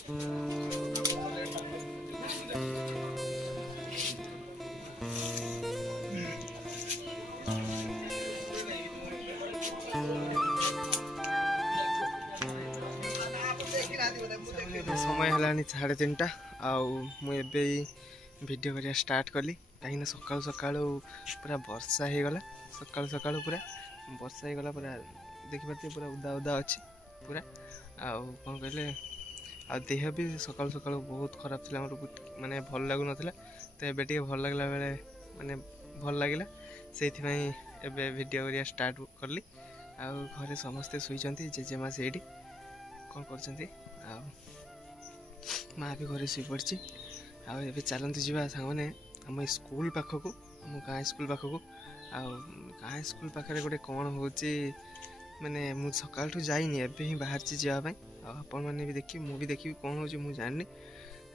समय है 3:30 मुझे वीडियो करिया स्टार्ट कली कहीं सकाळु सकाळु पूरा वर्षा हो गला सकाळु सकाळु पूरा वर्षा हो गला पूरा देखिए पूरा उदा उदा अच्छी पूरा आउ कौन कहले आ देह भी सकाळु सकाळु बहुत खराब थी माने भल लागु नथिला तो एबे टिके भल लागला बेले माने भल लागिला सेथिपई एबे वीडियो करिया स्टार्ट करली आ घरे समस्ते सुइचंती जेजेमा सेठी कौन करचंती आ माँ भी घरे शुई पड़ी आए चलती जावा सांग मैंने आम स्कूल पाखक आम गाँ स्कूल पाखक गाँ स्कूल पाखे गोटे कौन हो माने मुझे सकाल जाइनी एवं ही बाहर जावाई आपण मैंने भी देखिए मुझे देखी कौन हो जानी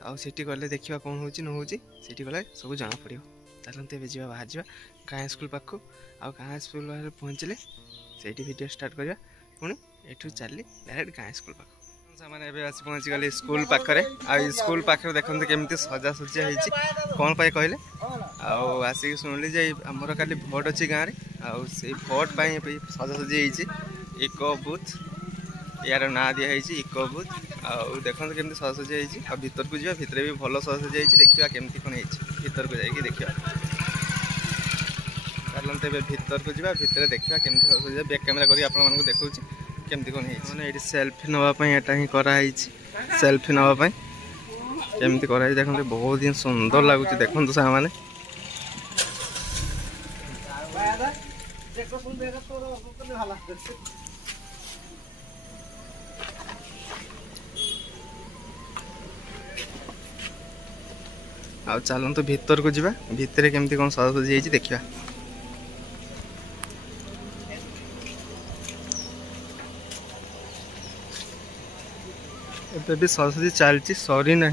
आठी गले देखा कौन हो न हो गले सब जना पड़ो चलते ए जा बाहर जा गाँ स्कूल पाखक आ गाँ स्कूल पाखे पहुँचले से वीडियो स्टार्ट करवा पुणी एठू चलली डायरेक्ट गाँ स्कूल पाख मैंने आसी पहुँची गली स्कूल पाखे आ स्कूल पाखे देखते केमती सजासजी होती कौन पाई कहले आसिक शुणिली जे आमर खाली भोट अच्छी गाँव में आई भोट पाई सजासजी होती इको बुथ यार ना दिखाई इको बुथ आउ देखते केमती सजासजी होती आ भीतर को जा भितर भी भल सजासजी होती देखा केमती कौन भीतर को जाकि देखा चलते भीतर को जा भितर देखा केमती सजासजी बैक कैमेरा करी आपण देखा केमती कौन मैंने ये सेल्फी नापी एटा ही कराई सेल्फी नापी केमती कराई देखते बहुत ही सुंदर लगुच देखो साग मैंने आ चलते भीतर को जा भितर केमती कौन सजासजी देखा एबे भी सजासजी चलती सरी ना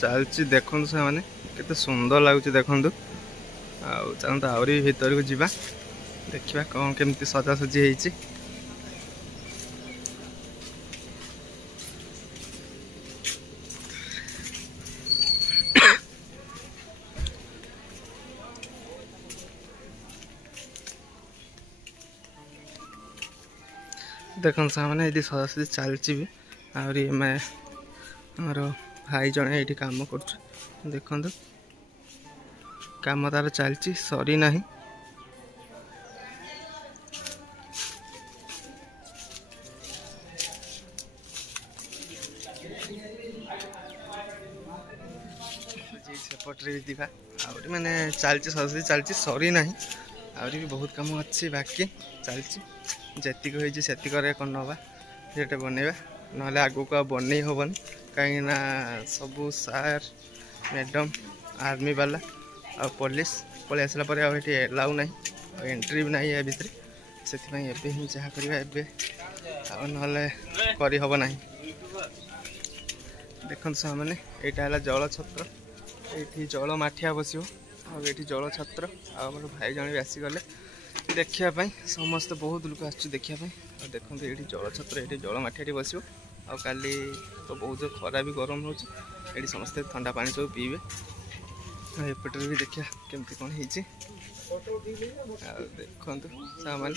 चलती देखु से मैंने केते सुंदर लगुच देखु चलते आहरी भीतर को जा देखा कौन केमती सजासजी होती देखो मैंने ये सजासजी चलती भी आहरी मैं आमर भाई जड़े ये कम कर देखु कम तार चलती सरी ना सेपटे भी दिखा आहरी मैंने चलती सजासजी चलती सरी ना आहरी भी बहुत कम अच्छी बाकी चलती जेतिक होती सेतिक कौन नवा सीटे बनवा ना आगू को बनई हेन कहीं सबू सार मैडम आर्मी वाला आ पुलिस पलि आसला एलाउ ना एंट्री भी ना या भितर से ही जहाँ करवा करहब ना देखते सब मैंने यहाँ जल छत्र ये जल माठिया बस ये जल छत्र आम भाई जन भी आसीगले देखापी समस्त बहुत लोग आखापी देखते ये जल छत्र ये जल माठिया बस आली तो बहुत खरा भी गरम हो समस्ते ठंडा पानी सब पीबे एपटे भी देखा केमती कौन देखते सामान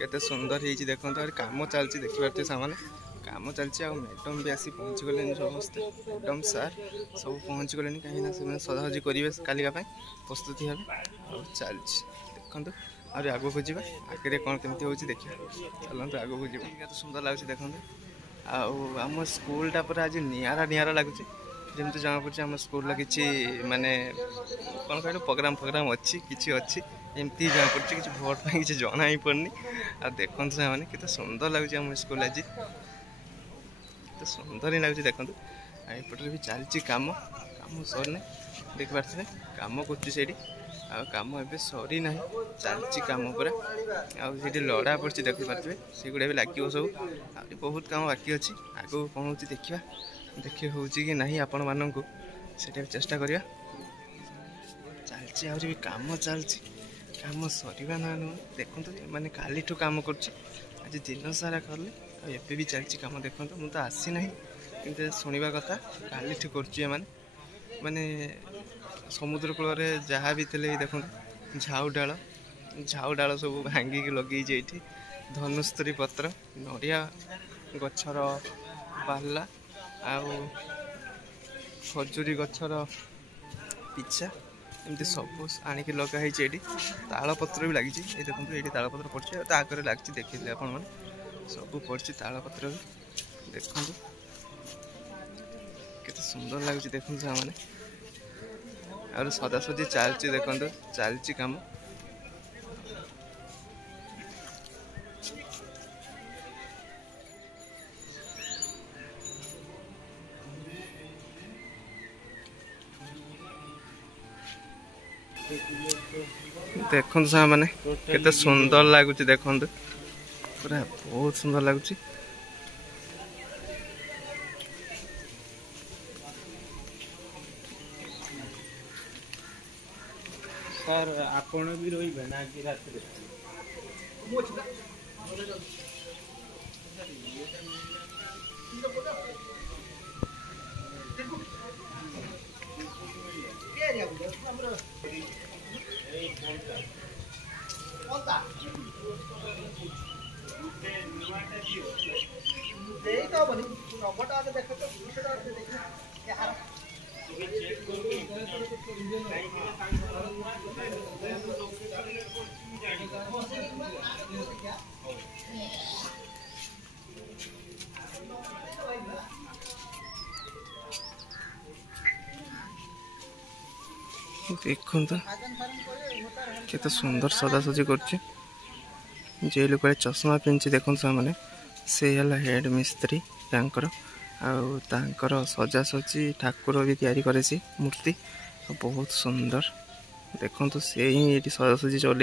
केते सुंदर होती देखते कम चलती देखिए सामान कम चलती मैडम भी आसी पहुँची गले समस्ते मैडम सार सब पहुँची गले कहीं सजासजी करेंगे कालिका प्रस्तुति हे चलती देखते और आग को जा आगे कौन केमती हो देखिए चलते आग को जा सुंदर लगुच देखते आम स्कूलटा पूरा आज निरा निरा लगुच जमी जना पड़े आम स्कूल किसी माने कौन कह प्रोग्राम फोग्राम अच्छी किसी अच्छी एमती जना पड़े कि भोट पर किसी जना ही पड़नी आ देखते से मैंने केते सुंदर लगुच आम स्कूल आज तो सुंदर ही लगुच देखते एपटे भी चलती कम कम सरने देख पारे कम कर कम ए सरी ना चलती कम पूरा आठी लड़ा पड़ी देखिपारे से गुड़ा भी लगे सब आ बहुत कम बाकी अच्छी आगे कौन हो देखा देखिए हूँ कि ना आपण मानक से चेष्टा करवा चलती आहरी भी कम चलती कम सरीवा ना देखते मैंने काली कम कर दिन सारा कले एबे भी चलती कम देखते मुझे तो आसी ना एमती शुणा कथा काली करुचे माने समुद्र कूल जहाँ भी थे देखो झाऊ डाल सब भांगिक लगे ये धनुस्त्री पत्र नड़िया गछर बाला आउ खजूरी गछर पिछा एमती सब आणिक लगाई ताल पत्र भी लगी देखो ये ताल पत्र पड़े आगे लगी देखिए आप सब पड़ी ताल पत्र भी देखो केते सुंदर लगुच देखो मैंने और सजासजी चलती देखो चलती कम देखो मैंने केते सुंदर लगुच देखो पूरा बहुत सुंदर लगुच सर आपण भी रही ना कि रात देखो केते सुंदर सजासजी कर लोक चश्मा पिंधि देखो मैंने से हेड मिस्त्री तांकर सजासजी ठाकुर भी तैयारी करे मूर्ति बहुत सुंदर देखो से ही ये सजासजी चल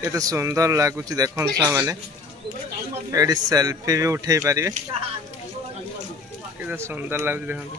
केते सुंदर लगुच देखो मैंने ये सेल्फी भी उठे पारे केते सुंदर लगुच देखो